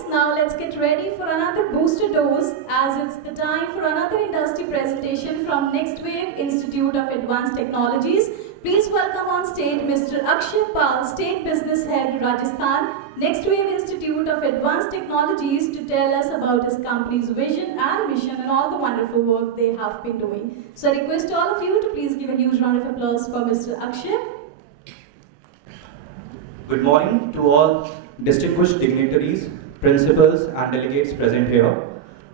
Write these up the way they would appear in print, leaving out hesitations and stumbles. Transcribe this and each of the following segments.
audience, now let's get ready for another booster dose as it's the time for another industry presentation from NxtWave Institute of Advanced Technologies. Please welcome on stage Mr. 𝗟𝗶𝗸𝗲, State Business Head, Rajasthan, NxtWave Institute of Advanced Technologies, to tell us about his company's vision and mission and all the wonderful work they have been doing. So I request all of you to please give a huge round of applause for Mr. 𝗟𝗶𝗸𝗲. Good morning to all distinguished dignitaries, principals and delegates present here.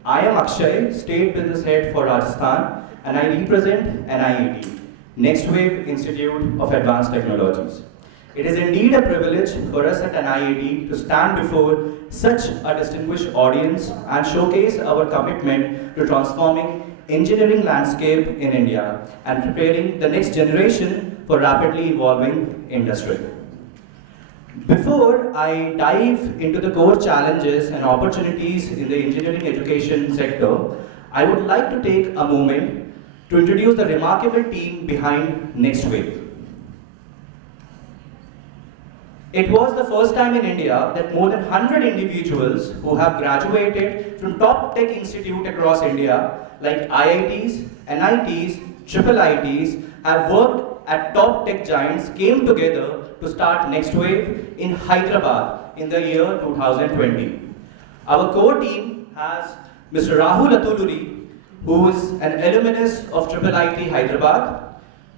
I am Akshay, State Business Head for Rajasthan, and I represent NIET, NxtWave Institute of Advanced Technologies. It is indeed a privilege for us at NIET to stand before such a distinguished audience and showcase our commitment to transforming engineering landscape in India and preparing the next generation for rapidly evolving industry. Before I dive into the core challenges and opportunities in the engineering education sector, I would like to take a moment to introduce the remarkable team behind NxtWave. It was the first time in India that more than 100 individuals who have graduated from top tech institutes across India like IITs, NITs, IIITs have worked at top tech giants came together to start NxtWave in Hyderabad in the year 2020. Our core team has Mr. Rahul Atuluri, who is an alumnus of IIIT Hyderabad,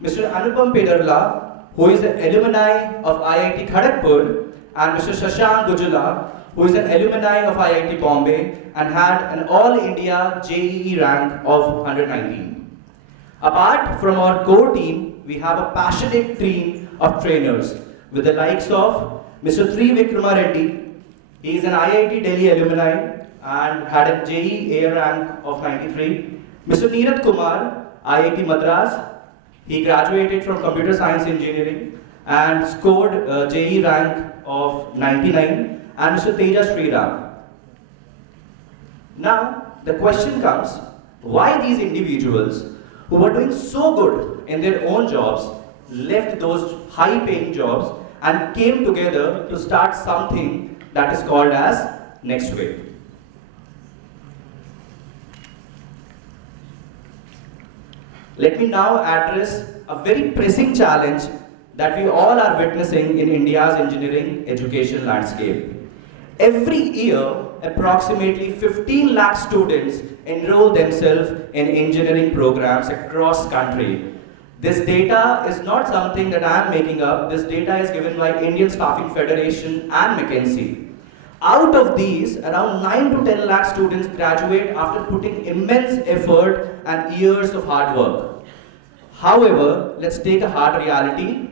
Mr. 𝗟𝗶𝗸𝗲𝗲, who is an alumni of IIT Kharagpur, and Mr. 𝗟𝗶𝗸𝗲𝗲, who is an alumni of IIT Bombay and had an All India JEE rank of 119. Apart from our core team, we have a passionate team of trainers with the likes of Mr. 𝗟𝗶𝗸𝗲𝗲. He is an IIT Delhi alumni and had a JEE A rank of 93. Mr. Neeraj Kumar, IIT Madras. He graduated from Computer Science Engineering and scored a JEE rank of 99. And Mr. 𝗟𝗏 Sriram. Now, the question comes, why these individuals who were doing so good in their own jobs left those high-paying jobs and came together to start something that is called as NxtWave? Let me now address a very pressing challenge that we all are witnessing in India's engineering education landscape. Every year, approximately 15 lakh students enroll themselves in engineering programs across country. This data is not something that I am making up. This data is given by Indian Staffing Federation and McKinsey. Out of these, around 9 to 10 lakh students graduate after putting immense effort and years of hard work. However, let's take a hard reality.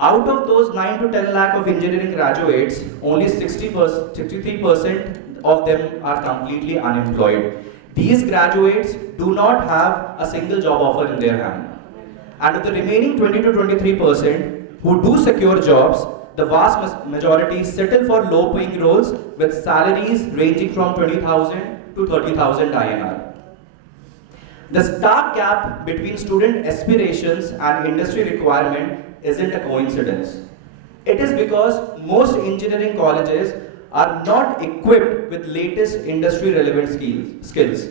Out of those 9 to 10 lakh of engineering graduates, only 63% of them are completely unemployed. These graduates do not have a single job offer in their hand. And of the remaining 20 to 23% who do secure jobs, the vast majority settle for low-paying roles with salaries ranging from 20,000 to 30,000 INR. The stark gap between student aspirations and industry requirement isn't a coincidence. It is because most engineering colleges are not equipped with latest industry-relevant skills.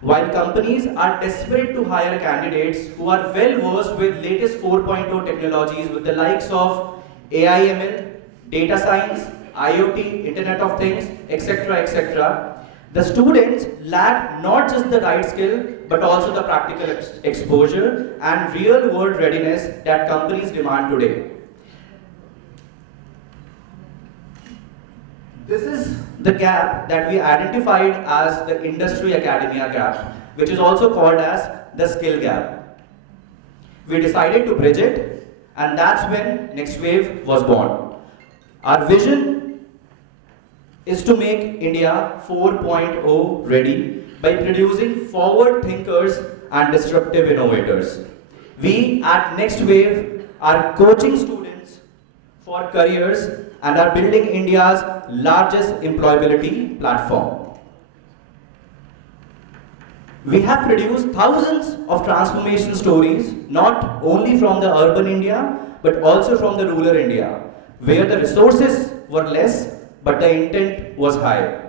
While companies are desperate to hire candidates who are well-versed with latest 4.0 technologies with the likes of AI/ML, data science, IoT, Internet of Things, etc., etc., the students lack not just the right skill, but also the practical exposure and real-world readiness that companies demand today. This is the gap that we identified as the industry academia gap, which is also called as the skill gap. We decided to bridge it, and that's when NxtWave was born. Our vision is to make India 4.0 ready by producing forward thinkers and disruptive innovators. We at NxtWave are coaching students for careers and are building India's largest employability platform. We have produced thousands of transformation stories, not only from the urban India, but also from the rural India, where the resources were less, but the intent was high.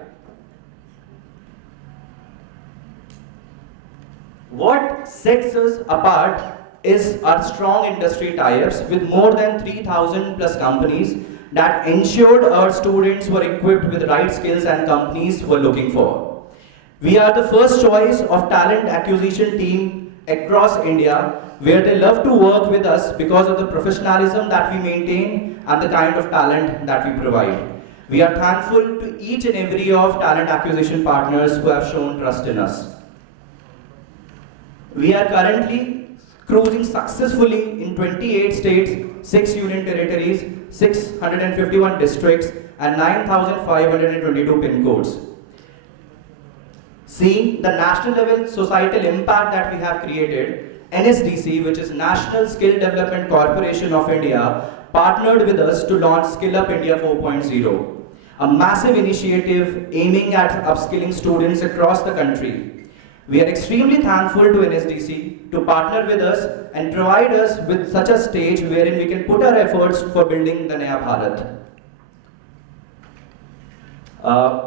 What sets us apart is our strong industry tie-ups with more than 3,000 plus companies that ensured our students were equipped with the right skills and companies were looking for. We are the first choice of talent acquisition team across India, where they love to work with us because of the professionalism that we maintain and the kind of talent that we provide. We are thankful to each and every of talent acquisition partners who have shown trust in us. We are currently cruising successfully in 28 states, 6 union territories, 651 districts, and 9,522 pin codes. Seeing the national level societal impact that we have created, NSDC, which is National Skill Development Corporation of India, partnered with us to launch Skill Up India 4.0, a massive initiative aiming at upskilling students across the country. We are extremely thankful to NSDC to partner with us and provide us with such a stage wherein we can put our efforts for building the 𝗟𝗶𝗸𝗲.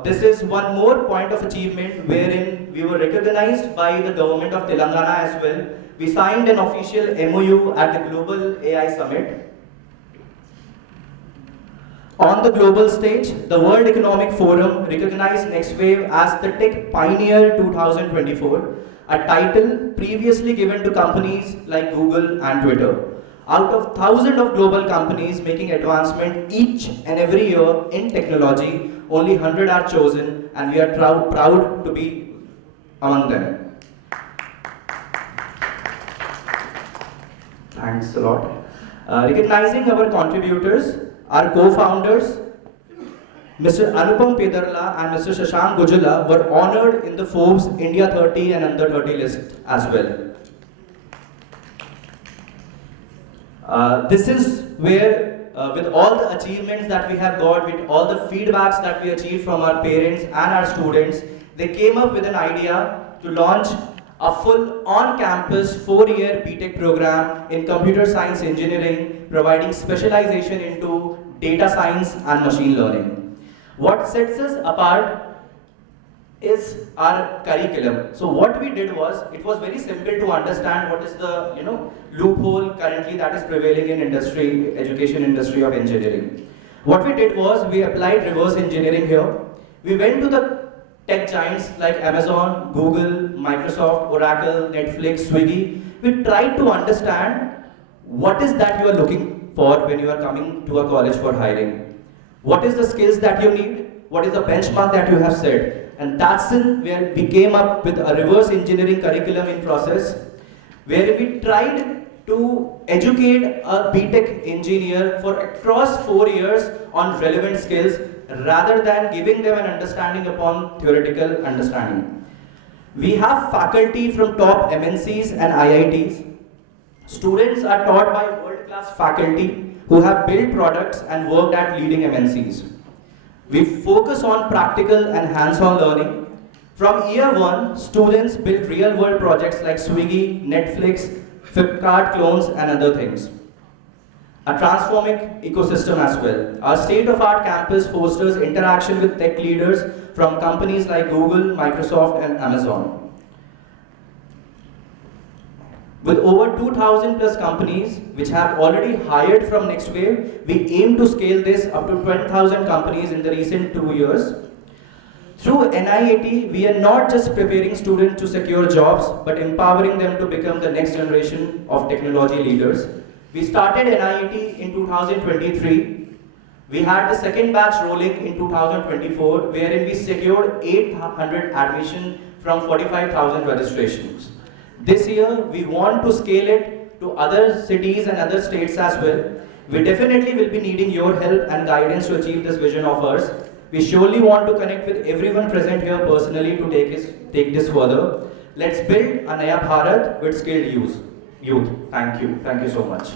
This is one more point of achievement wherein we were recognized by the government of Telangana as well. We signed an official MOU at the Global AI Summit. On the global stage, the World Economic Forum recognized NxtWave as the Tech Pioneer 2024, a title previously given to companies like Google and Twitter. Out of thousands of global companies making advancement each and every year in technology, only 100 are chosen, and we are proud to be among them. Thanks a lot. Recognizing our contributors, our co-founders, Mr. 𝗟𝗶𝗸𝗲 and Mr. 𝗪𝗫𝗃 were honored in the Forbes India 30 and Under 30 list as well. This is where, with all the achievements that we have got, with all the feedbacks that we achieved from our parents and our students, they came up with an idea to launch a full on-campus 4-year BTech program in computer science engineering, providing specialization into data science and machine learning. What sets us apart is our curriculum. So what we did was, it was very simple to understand what is the loophole currently that is prevailing in education industry of engineering. What we did was, we applied reverse engineering here. We went to the tech giants like Amazon, Google, Microsoft, Oracle, Netflix, Swiggy. We tried to understand what is that you are looking for when you are coming to a college for hiring. What is the skills that you need? What is the benchmark that you have set? And that's where we came up with a reverse engineering curriculum in process, where we tried to educate a BTech engineer for across 4 years on relevant skills, rather than giving them an understanding upon theoretical understanding. We have faculty from top MNCs and IITs. Students are taught by world-class faculty who have built products and worked at leading MNCs. We focus on practical and hands-on learning. From year 1, students build real-world projects like Swiggy, Netflix, Flipkart clones, and other things. A transforming ecosystem as well. Our state-of-art campus fosters interaction with tech leaders from companies like Google, Microsoft, and Amazon. With over 2,000 plus companies which have already hired from NxtWave, we aim to scale this up to 20,000 companies in the recent 2 years. Through NIAT, we are not just preparing students to secure jobs, but empowering them to become the next generation of technology leaders. We started NIAT in 2023. We had the second batch rolling in 2024, wherein we secured 800 admissions from 45,000 registrations. This year, we want to scale it to other cities and other states as well. We definitely will be needing your help and guidance to achieve this vision of ours. We surely want to connect with everyone present here personally to take this further. Let's build a 𝗟𝗶𝗸𝗲 with skilled youth. Thank you so much.